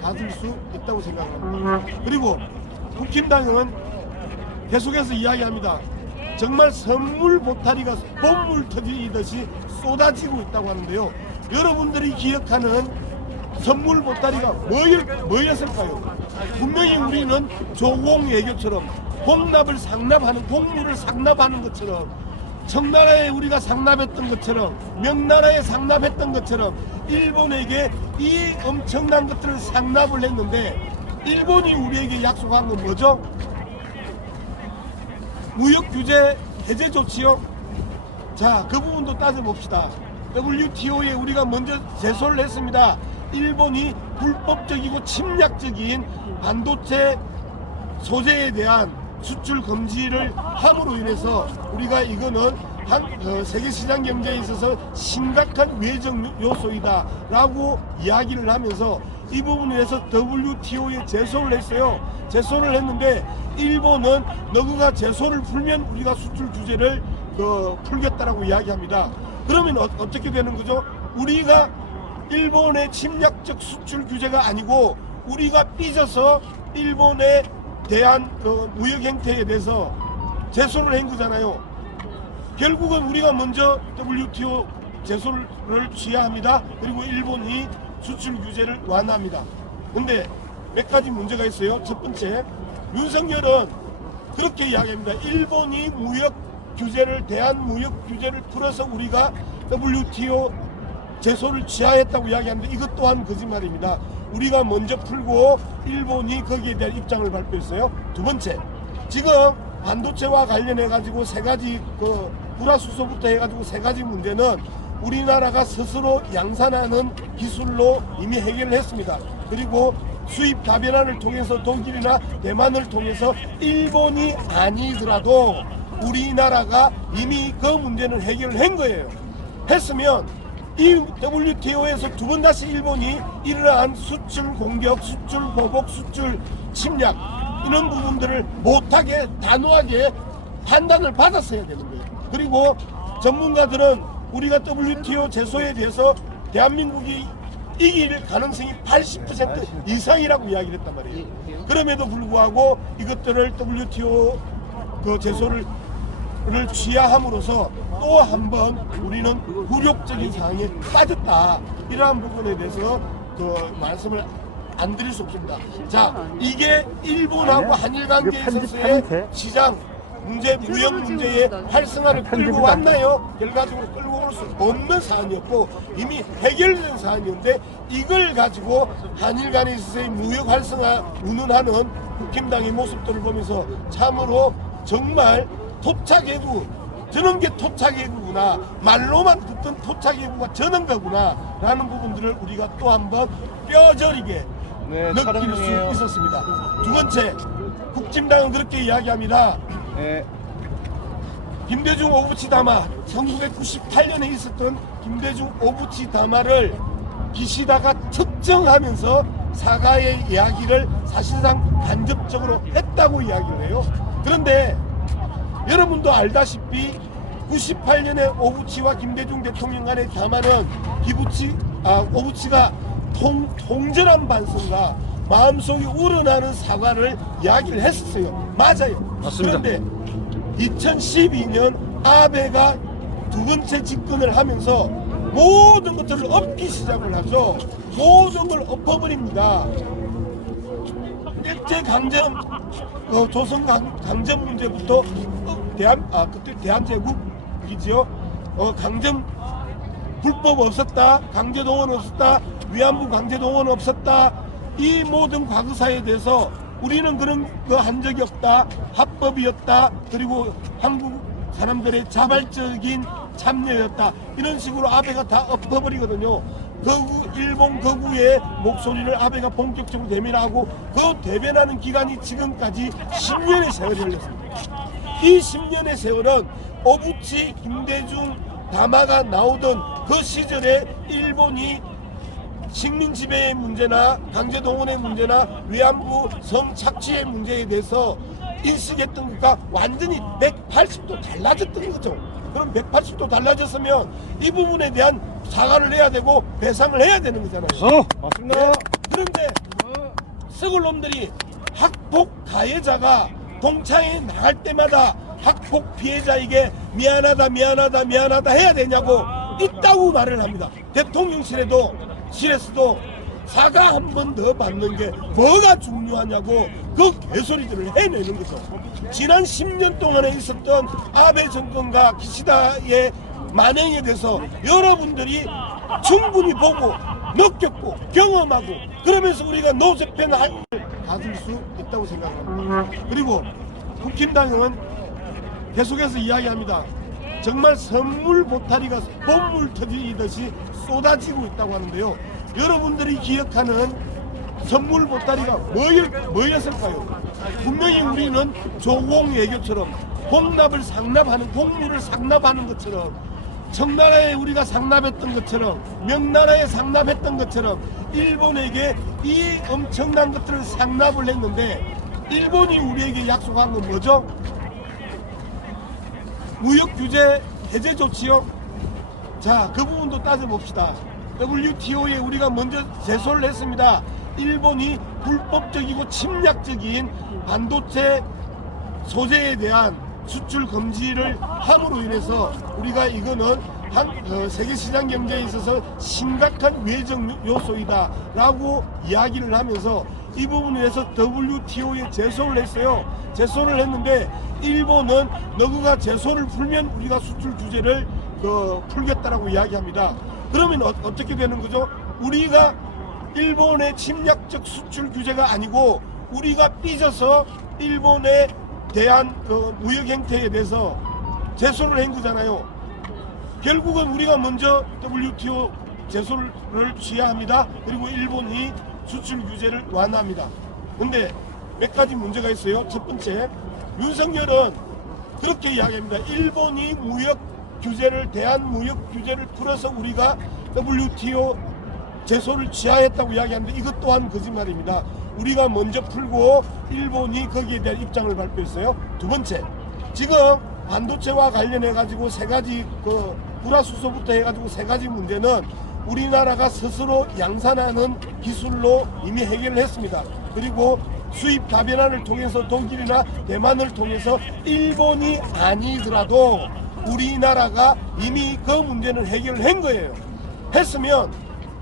가질 수 있다고 생각합니다. 그리고 국힘당은 계속해서 이야기합니다. 정말 선물 보따리가 봄물 터지듯이 쏟아지고 있다고 하는데요. 여러분들이 기억하는 선물 보따리가 뭐였을까요? 분명히 우리는 조공 외교처럼 공납을 상납하는, 공물을 상납하는 것처럼, 청나라에 우리가 상납했던 것처럼, 명나라에 상납했던 것처럼 일본에게 이 엄청난 것들을 상납을 했는데, 일본이 우리에게 약속한 건 뭐죠? 무역 규제 해제 조치요. 자, 그 부분도 따져봅시다. WTO에 우리가 먼저 제소를 했습니다. 일본이 불법적이고 침략적인 반도체 소재에 대한 수출 금지를 함으로 인해서 우리가 이거는 세계 시장 경제에 있어서 심각한 외적 요소이다 라고 이야기를 하면서 이 부분에 대해서 WTO에 제소를 했어요. 제소를 했는데 일본은 너가 제소를 풀면 우리가 수출 규제를 풀겠다라고 이야기합니다. 그러면 어떻게 되는 거죠? 우리가 일본의 침략적 수출 규제가 아니고 우리가 삐져서 일본에 대한 무역 행태에 대해서 제소를 한 거잖아요. 결국은 우리가 먼저 WTO 제소를 취하합니다. 그리고 일본이 수출 규제를 완화합니다. 근데 몇 가지 문제가 있어요. 첫 번째, 윤석열은 그렇게 이야기합니다. 일본이 대한 무역 규제를 풀어서 우리가 WTO 제소를 취하했다고 이야기하는데 이것 또한 거짓말입니다. 우리가 먼저 풀고 일본이 거기에 대한 입장을 발표했어요. 두 번째, 지금 반도체와 관련해 가지고 세 가지 불화수소부터 해가지고 세 가지 문제는 우리나라가 스스로 양산하는 기술로 이미 해결을 했습니다. 그리고 수입 다변화를 통해서 독일이나 대만을 통해서 일본이 아니더라도 우리나라가 이미 그 문제는 해결을 한 거예요. 했으면 이 WTO에서 두 번 다시 일본이 이러한 수출 공격, 수출 보복, 수출 침략 이런 부분들을 못하게 단호하게 판단을 받았어야 되는 거예요. 그리고 전문가들은 우리가 WTO 제소에 대해서 대한민국이 이길 가능성이 80% 이상이라고 이야기를 했단 말이에요. 그럼에도 불구하고 이것들을 WTO 제소를 취하함으로써 또 한 번 우리는 굴욕적인 상황에 빠졌다. 이러한 부분에 대해서 말씀을 안 드릴 수 없습니다. 자, 이게 일본하고 한일 관계에 있어서의 시장 문제, 무역 문제의 활성화를 끌고 왔나요? 결과적으로 끌고 올 수 없는 사안이었고 이미 해결된 사안이었는데 이걸 가지고 한일 간에 있어서의 무역 활성화 운운하는 국힘당의 모습들을 보면서 참으로 정말 토착외구, 저런 게 토착외구구나, 말로만 듣던 토착외구가 저런 거구나 라는 부분들을 우리가 또 한번 뼈저리게 느낄 수 있었습니다. 두 번째, 국힘당은 그렇게 이야기합니다. 김대중 오부치 담화, 1998년에 있었던 김대중 오부치 담화를 기시다가 특정하면서 사과의 이야기를 사실상 간접적으로 했다고 이야기를 해요. 그런데 여러분도 알다시피 98년에 오부치와 김대중 대통령 간의 담화는 오부치가 통절한 반성과 마음속이 우러나는 사과를 이야기를 했었어요. 맞아요. 맞습니다. 그런데 2012년 아베가 두 번째 집권을 하면서 모든 것들을 엎기 시작을 하죠. 모든 걸 엎어버립니다. 일제 강점, 조선 강점 문제부터 그때 대한제국이지요. 강점 불법 없었다, 강제동원 없었다, 위안부 강제동원 없었다. 이 모든 과거사에 대해서 우리는 그런 거 한 적이 없다, 합법이었다, 그리고 한국 사람들의 자발적인 참여였다, 이런 식으로 아베가 다 엎어버리거든요. 일본 거구의 목소리를 아베가 본격적으로 대변하고 그 대변하는 기간이 지금까지 10년의 세월이 흘렀습니다. 이 10년의 세월은 오부치, 김대중 담화가 나오던 그 시절에 일본이 식민 지배의 문제나 강제 동원의 문제나 위안부 성착취의 문제에 대해서 인식했던 것과 완전히 180도 달라졌던 거죠. 그럼 180도 달라졌으면 이 부분에 대한 사과를 해야 되고 배상을 해야 되는 거잖아요. 맞습니다. 그런데 언론들이 학폭 가해자가 동창회 나갈 때마다 학폭 피해자에게 미안하다 해야 되냐고 있다고 말을 합니다. 대통령실에서도 사과 한 번 더 받는 게 뭐가 중요하냐고 그 개소리들을 해내는 거죠. 지난 10년 동안에 있었던 아베 정권과 기시다의 만행에 대해서 여러분들이 충분히 보고 느꼈고 경험하고 그러면서 우리가 노제팬 가질 수 있다고 생각합니다. 그리고 국힘당은 계속해서 이야기합니다. 정말 선물 보따리가 봄물 터지듯이 쏟아지고 있다고 하는데요. 여러분들이 기억하는 선물 보따리가 뭐였을까요? 분명히 우리는 조공외교처럼 공물을 상납하는 것처럼 청나라에 우리가 상납했던 것처럼 명나라에 상납했던 것처럼 일본에게 이 엄청난 것들을 상납을 했는데 일본이 우리에게 약속한 건 뭐죠? 무역 규제 해제 조치요. 자, 그 부분도 따져봅시다. WTO에 우리가 먼저 제소를 했습니다. 일본이 불법적이고 침략적인 반도체 소재에 대한 수출 금지를 함으로 인해서 우리가 이거는 세계 시장 경제에 있어서 심각한 외적 요소이다 라고 이야기를 하면서 이 부분에 대해서 WTO에 제소를 했어요. 제소를 했는데 일본은 너가 제소를 풀면 우리가 수출 규제를 풀겠다라고 이야기합니다. 그러면 어떻게 되는 거죠? 우리가 일본의 침략적 수출 규제가 아니고 우리가 삐져서 일본에 대한 무역 행태에 대해서 제소를 한 거잖아요. 결국은 우리가 먼저 WTO 제소를 취하합니다. 그리고 일본이 수출 규제를 완화합니다. 근데 몇 가지 문제가 있어요. 첫 번째, 윤석열은 그렇게 이야기합니다. 일본이 대한 무역 규제를 풀어서 우리가 WTO 제소를 취하했다고 이야기하는데 이것 또한 거짓말입니다. 우리가 먼저 풀고 일본이 거기에 대한 입장을 발표했어요. 두 번째, 지금 반도체와 관련해 가지고 세 가지 불화수소부터 해가지고 세 가지 문제는 우리나라가 스스로 양산하는 기술로 이미 해결을 했습니다. 그리고 수입 다변화를 통해서 독일이나 대만을 통해서 일본이 아니더라도 우리나라가 이미 그 문제는 해결을 한 거예요. 했으면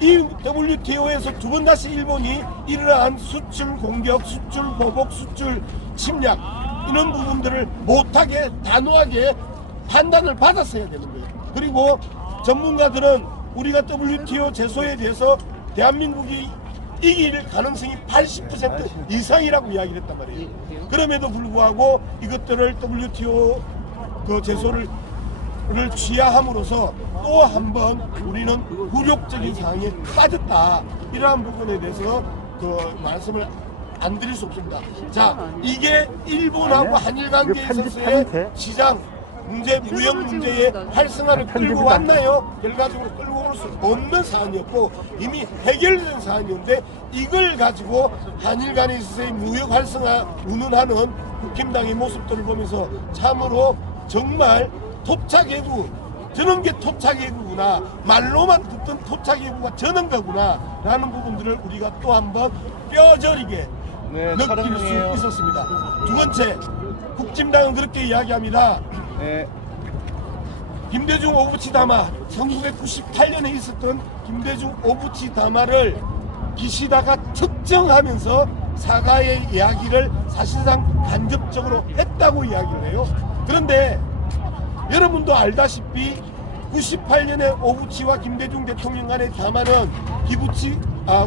이 WTO에서 두 번 다시 일본이 이러한 수출 공격, 수출 보복, 수출 침략 이런 부분들을 못하게 단호하게 판단을 받았어야 되는 거예요. 그리고 전문가들은 우리가 WTO 제소에 대해서 대한민국이 이길 가능성이 80% 이상이라고 이야기를 했단 말이에요. 그럼에도 불구하고 이것들을 WTO 제소를 취하함으로써 또 한 번 우리는 굴욕적인 상황에 빠졌다. 이러한 부분에 대해서 말씀을 안 드릴 수 없습니다. 자, 이게 일본하고 한일 관계에 있어서의 시장 문제, 무역 문제의 활성화를 끌고 왔나요? 결과적으로 끌고 올 수 없는 사안이었고 이미 해결된 사안이었는데 이걸 가지고 한일 간에 있어서의 무역 활성화 운운하는 국힘당의 모습들을 보면서 참으로 정말 토착외구, 저런 게 토착외구구나, 말로만 듣던 토착외구가 저런 거구나 라는 부분들을 우리가 또 한번 뼈저리게 느낄 수 있었습니다. 두 번째, 국힘당은 그렇게 이야기합니다. 김대중 오부치 담화, 1998년에 있었던 김대중 오부치 담화를 기시다가 측정하면서 사과의 이야기를 사실상 간접적으로 했다고 이야기를 해요. 그런데 여러분도 알다시피 98년에 오부치와 김대중 대통령 간의 담화는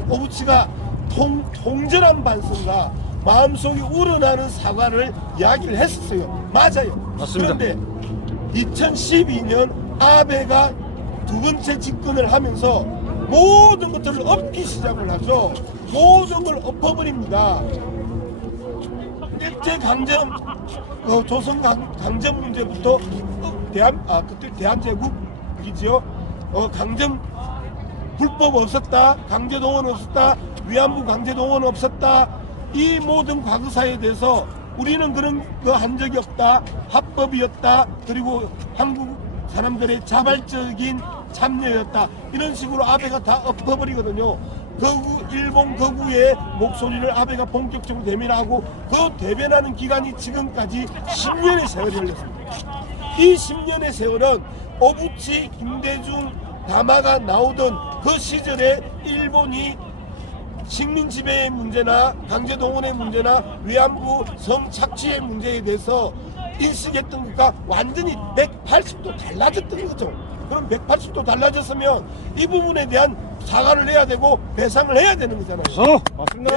오부치가 통절한 반성과 마음속에 우러나는 사과를 이야기를 했었어요. 맞아요. 맞습니다. 그런데 2012년 아베가 두 번째 집권을 하면서 모든 것들을 엎기 시작을 하죠. 모든 걸 엎어버립니다. 일제 강점, 조선 강점 문제부터 그때 대한제국이지요. 강점 불법 없었다, 강제동원 없었다, 위안부 강제동원 없었다. 이 모든 과거사에 대해서 우리는 그런 거 한 적이 없다, 합법이었다, 그리고 한국 사람들의 자발적인 참여였다, 이런 식으로 아베가 다 엎어버리거든요. 일본 거구의 목소리를 아베가 본격적으로 대변하고 그 대변하는 기간이 지금까지 10년의 세월이 흘렀습니다. 이 10년의 세월은 오부치, 김대중, 다마가 나오던 그 시절에 일본이 식민 지배의 문제나 강제 동원의 문제나 위안부 성착취의 문제에 대해서 인식했던 것과 완전히 180도 달라졌던 거죠. 그럼 180도 달라졌으면 이 부분에 대한 사과를 해야 되고 배상을 해야 되는 거잖아요. 맞습니다.